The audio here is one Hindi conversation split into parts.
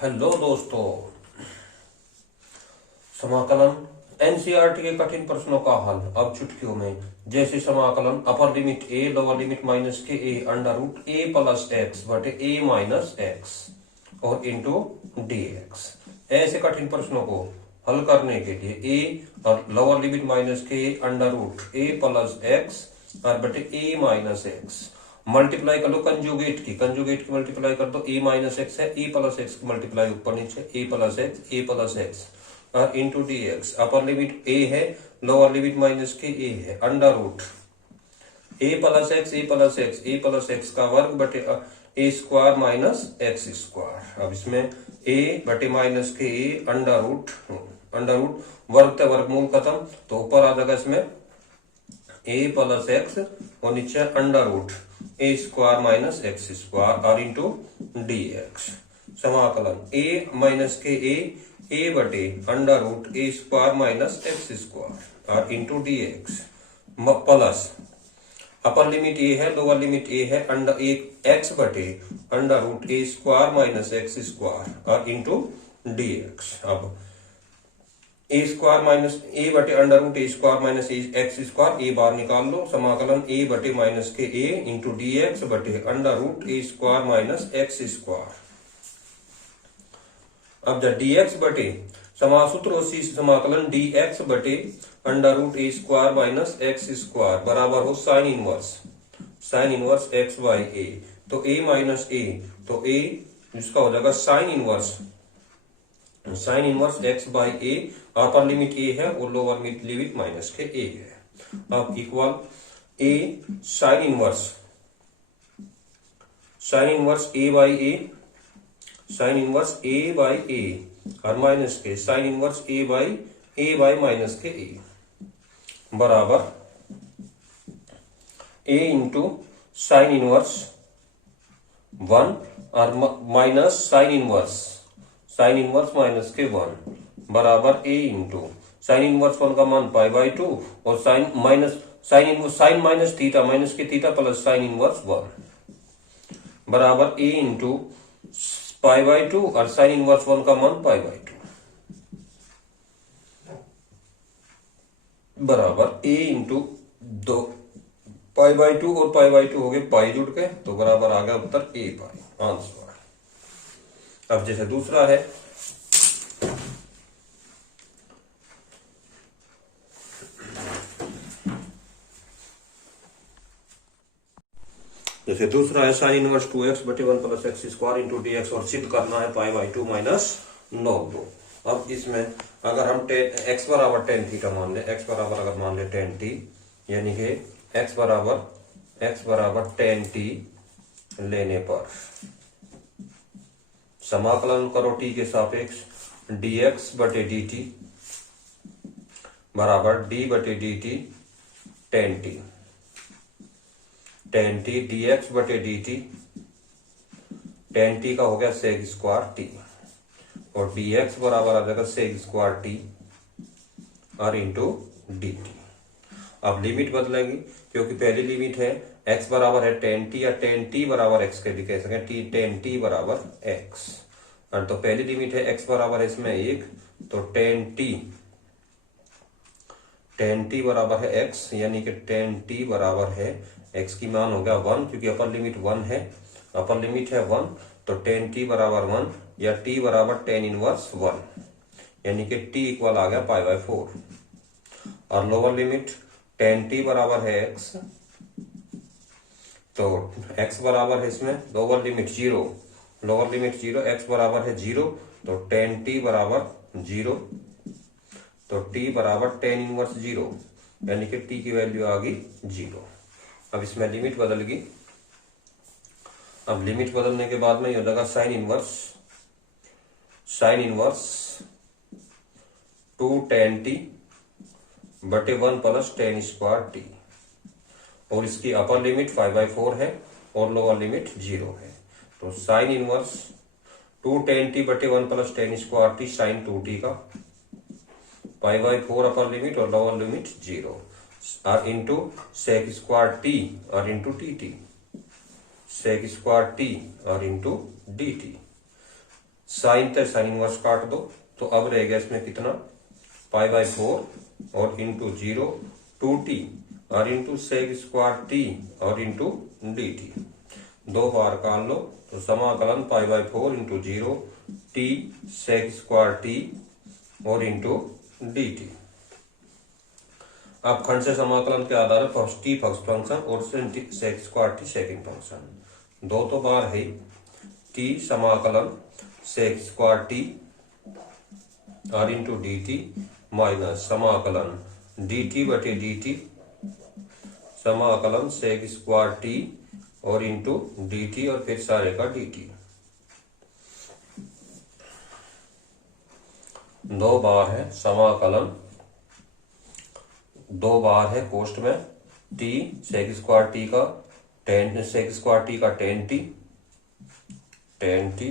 हेलो दोस्तों, समाकलन एनसीईआरटी के कठिन प्रश्नों का हल अब चुटकियों में। जैसे समाकलन अपर limit a lower limit minus के A under root a plus x बटे ए माइनस एक्स और इंटू डी एक्स। ऐसे कठिन प्रश्नों को हल करने के लिए ए और लोअर लिमिट माइनस के under root a plus x और बटे ए माइनस एक्स मल्टीप्लाई कर लो कंजुगेट की मल्टीप्लाई कर दो। ए माइनस एक्स है, ए प्लस एक्स की मल्टीप्लाई ऊपर नीचे ए प्लस एक्स और into d x. Upper limit a है, लोअर लिमिट माइनस के ए है, under root a plus x का वर्ग बटे a square minus x square. अब इसमें ए बटे माइनस के ए अंडर रूट वर्ग तक वर्गमूल खत्म, तो ऊपर आ जाएगा इसमें ए प्लस एक्स और नीचे under root a square minus x square और इंटू डी एक्स। समाकलन ए माइनस के ए बटे under root a square minus x square और into d x plus upper limit a है, लोअर लिमिट ए है, अंडर एक्स बटे under root a square minus x square और इंटू डी एक्स। अब ए स्क्वायर माइनस ए बटे under root a square minus x square a बार निकाल लो। समाकलन ए बटे माइनस के ए इंटू डी एक्स बटे under root a square minus x square. अब जब डी एक्स बटे समासूत्र समाकलन डी एक्स बटे under root a square minus x square बराबर हो sine inverse x by a. तो ए माइनस ए तो ए इसका हो जाएगा sine inverse x by a. Upper limit a है और लोअर लिमिट माइनस के ए है। अब equal A sine inverse a by a और माइनस के sine inverse a by minus के ए बराबर ए इंटू साइन इनवर्स 1 और माइनस साइन इनवर्स माइनस के 1 बराबर ए इंटू साइन इनवर्स 1 का मान पाई बाई 2 और साइन माइनस थीटा माइनस के थीटा प्लस साइन इनवर्स 1 बराबर ए इंटू पाई बाई 2 और साइन इनवर्स 1 का मान पाई बाई 2 बराबर ए इंटू 2 पाई बाई 2 और पाई बाई 2 हो गए पाई जुड़ के, तो बराबर आ गया उत्तर ए पाई आंसर। अब जैसे दूसरा है साइन इनवर्स 2x बटे 1 plus x square into d x और सिद्ध करना है पाई बाई 2 माइनस 9। अब इसमें अगर हम x बराबर टेन थीटा मान ले, x बराबर अगर मान ले टेन टी, यानी कि x बराबर टेन टी लेने पर समाकलन करो t के सापेक्ष dx बटे dt बराबर d बटे dt टेन टी dx बटे dt टेन टी का हो गया सेक स्क्वायर टी और dx बराबर आ जाएगा सेक स्क्वायर टी और इंटू डी टी। अब लिमिट बदलेंगे क्योंकि पहली लिमिट है x बराबर है टेन टी या टेन टी बराबर x के भी कह सकें टेन टी बराबर x। और तो पहली लिमिट है x बराबर है इसमें 1, तो टेन टी बराबर है x, यानी कि टेन टी बराबर है x की मान हो गया 1 क्योंकि अपर लिमिट 1 है, अपर लिमिट है 1, तो टेन टी बराबर 1 या t बराबर टेन इनवर्स 1, यानी कि t इक्वल आ गया पाई बाई 4। और लोअर लिमिट टेन टी बराबर है x, तो x बराबर है इसमें लोअर लिमिट 0, x बराबर है 0, तो टेन टी बराबर 0, तो t बराबर टेन इनवर्स 0, यानी कि t की वैल्यू आ गई 0। अब इसमें लिमिट बदल गई। अब लिमिट बदलने के बाद में ये लगा साइन इनवर्स 2 टेन टी बटे 1 प्लस टेन स्क्वायर टी और इसकी अपर लिमिट 5/4 है और लोअर लिमिट 0 है, तो साइन इनवर्स 2 टेन टी बटे 1 plus tan square t sine 2t का 5/4 अपर लिमिट और लोअर लिमिट 0 और इंटू सेक स्क्वायर टी और into t sec square t और इंटू डी टी। साइन थे साइन इनवर्स काट दो, तो अब रह गया इसमें कितना, π/4 और इंटू 0 2t और इंटू सेक स्क्वायर टी और इंटू dt। 2 बार काट लो तो समाकलन π/4 into 0 t sec square t और इंटू dt। अब खंड से समाकलन के आधार पर टी फंक्शन और sec square t second function. 2 तो बार है टी समाकलन सेक स्क्वायर टी और इंटू डी टी माइनस समाकलन डी टी बटे डी टी समाकलन सेक स्क्वायर टी और इंटू डी टी और फिर सारे का डी टी। 2 बार है समाकलन, 2 बार है कोष्ट में टी सेक स्क्वायर टी का सेक स्क्वायर टी का टेन टी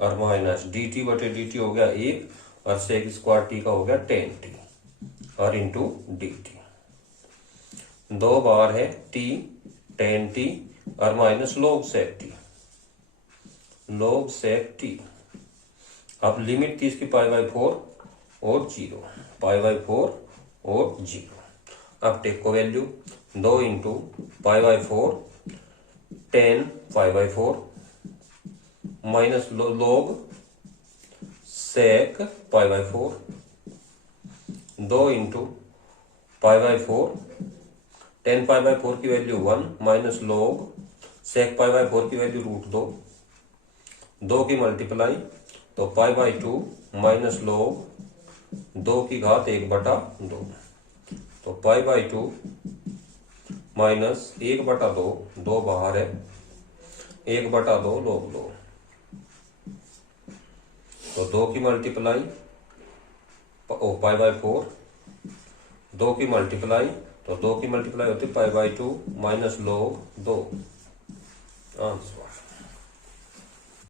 और माइनस डी टी बटे डी टी हो गया 1 और सेक स्क्वायर टी का हो गया टेन टी और इंटू डी टी। 2 बार है टी टेन टी और माइनस लॉग सेक टी। अब लिमिट थी इसकी π/4 और 0, π/4 और 0। अब टेक को value 2 into π/4 10 π/4 minus log sec π/4 2 into π/4 10 π/4 की वैल्यू 1 माइनस लॉग सेक π/4 की वैल्यू √2 की मल्टीप्लाई तो π/2 माइनस लॉग 2 की घात 1/2 तो π/2 माइनस 1/2 2 बाहर है 1/2 log 2 तो 2 की मल्टीप्लाई π/4 2 की मल्टीप्लाई तो 2 की मल्टीप्लाई होती है π/2 माइनस log 2 आंसर।